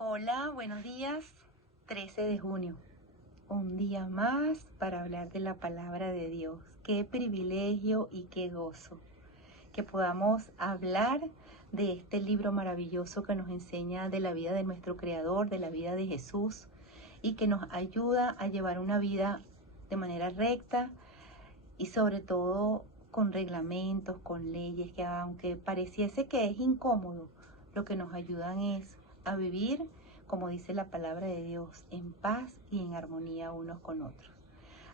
Hola, buenos días. 13 de junio. Un día más para hablar de la palabra de Dios. Qué privilegio y qué gozo que podamos hablar de este libro maravilloso que nos enseña de la vida de nuestro Creador, de la vida de Jesús y que nos ayuda a llevar una vida de manera recta y sobre todo con reglamentos, con leyes que aunque pareciese que es incómodo, lo que nos ayudan es a vivir, como dice la palabra de Dios, en paz y en armonía unos con otros.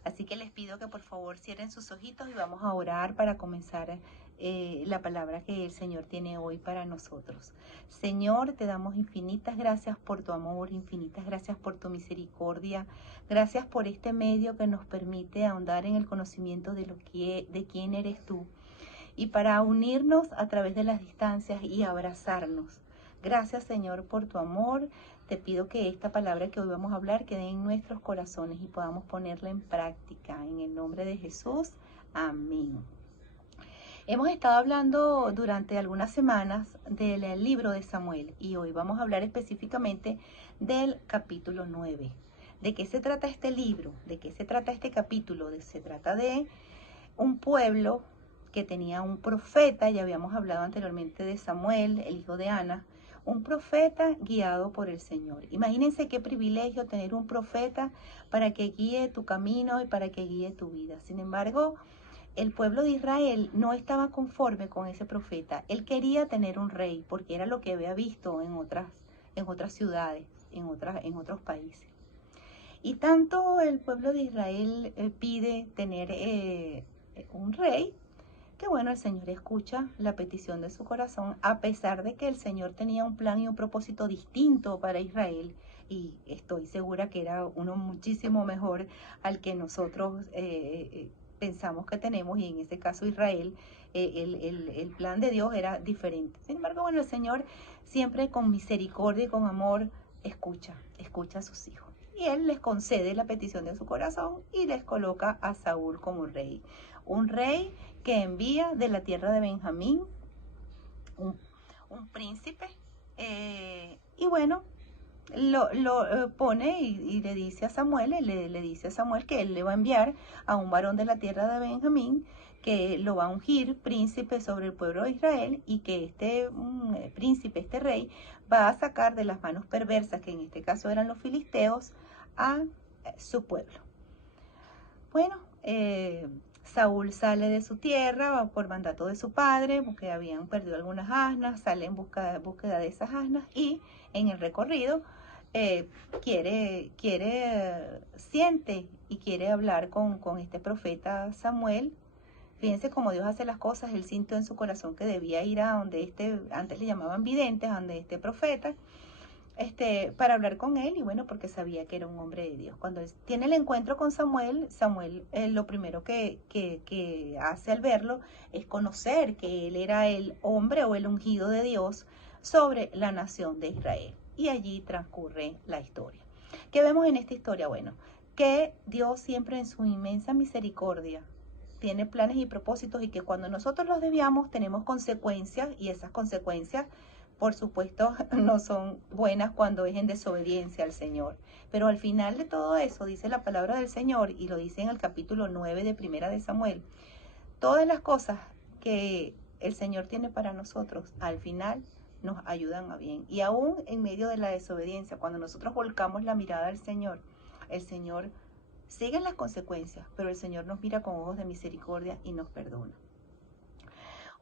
Así que les pido que por favor cierren sus ojitos y vamos a orar para comenzar la palabra que el Señor tiene hoy para nosotros. Señor, te damos infinitas gracias por tu amor, infinitas gracias por tu misericordia. Gracias por este medio que nos permite ahondar en el conocimiento de quién eres tú y para unirnos a través de las distancias y abrazarnos. Gracias, Señor, por tu amor. Te pido que esta palabra que hoy vamos a hablar quede en nuestros corazones y podamos ponerla en práctica. En el nombre de Jesús, amén. Hemos estado hablando durante algunas semanas del libro de Samuel y hoy vamos a hablar específicamente del capítulo 9. ¿De qué se trata este libro? ¿De qué se trata este capítulo? Se trata de un pueblo que tenía un profeta. Ya habíamos hablado anteriormente de Samuel, el hijo de Ana, un profeta guiado por el Señor. Imagínense qué privilegio tener un profeta para que guíe tu camino y para que guíe tu vida. Sin embargo, el pueblo de Israel no estaba conforme con ese profeta. Él quería tener un rey porque era lo que había visto en otras ciudades, en otros países. Y tanto el pueblo de Israel pide tener un rey, que bueno, el Señor escucha la petición de su corazón, a pesar de que el Señor tenía un plan y un propósito distinto para Israel, y estoy segura que era uno muchísimo mejor al que nosotros pensamos que tenemos, y en este caso Israel, el plan de Dios era diferente. Sin embargo, bueno, el Señor siempre con misericordia y con amor escucha a sus hijos. Y Él les concede la petición de su corazón y les coloca a Saúl como rey. Un rey que envía de la tierra de Benjamín, un príncipe, y bueno, lo pone y le dice a Samuel, le dice a Samuel que él le va a enviar a un varón de la tierra de Benjamín, que lo va a ungir príncipe sobre el pueblo de Israel, y que este príncipe, este rey, va a sacar de las manos perversas, que en este caso eran los filisteos, a su pueblo. Bueno, Saúl sale de su tierra, va por mandato de su padre, porque habían perdido algunas asnas, sale en búsqueda de esas asnas, y en el recorrido siente y quiere hablar con este profeta Samuel. Fíjense cómo Dios hace las cosas. Él sintió en su corazón que debía ir a donde antes le llamaban videntes, a donde este profeta, para hablar con él, y bueno, porque sabía que era un hombre de Dios. Cuando él tiene el encuentro con Samuel, lo primero que hace al verlo es conocer que él era el hombre o el ungido de Dios sobre la nación de Israel. Y allí transcurre la historia. ¿Qué vemos en esta historia? Bueno, que Dios siempre en su inmensa misericordia tiene planes y propósitos, y que cuando nosotros los desviamos tenemos consecuencias, y esas consecuencias por supuesto no son buenas cuando es en desobediencia al Señor. Pero al final de todo eso dice la palabra del Señor, y lo dice en el capítulo 9 de Primera de Samuel: todas las cosas que el Señor tiene para nosotros al final nos ayudan a bien. Y aún en medio de la desobediencia, cuando nosotros volcamos la mirada al Señor, el Señor sigue las consecuencias, pero el Señor nos mira con ojos de misericordia y nos perdona.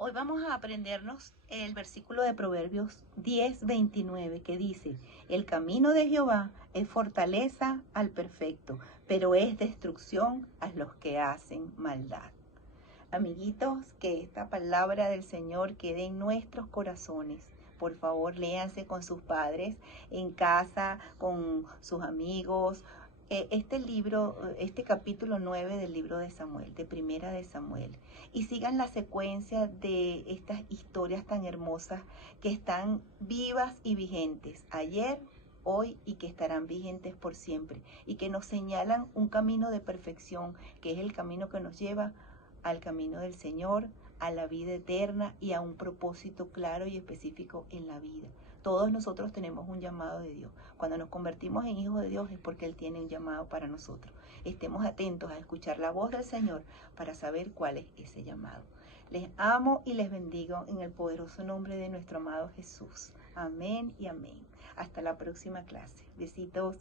Hoy vamos a aprendernos el versículo de Proverbios 10:29, que dice: el camino de Jehová es fortaleza al perfecto, pero es destrucción a los que hacen maldad. Amiguitos, que esta palabra del Señor quede en nuestros corazones. Por favor, léanse con sus padres, en casa, con sus amigos. Este capítulo 9 del libro de Samuel, de Primera de Samuel. Y sigan la secuencia de estas historias tan hermosas que están vivas y vigentes ayer, hoy, y que estarán vigentes por siempre. Y que nos señalan un camino de perfección, que es el camino que nos lleva al camino del Señor, a la vida eterna y a un propósito claro y específico en la vida. Todos nosotros tenemos un llamado de Dios. Cuando nos convertimos en hijos de Dios es porque Él tiene un llamado para nosotros. Estemos atentos a escuchar la voz del Señor para saber cuál es ese llamado. Les amo y les bendigo en el poderoso nombre de nuestro amado Jesús. Amén y amén. Hasta la próxima clase. Besitos.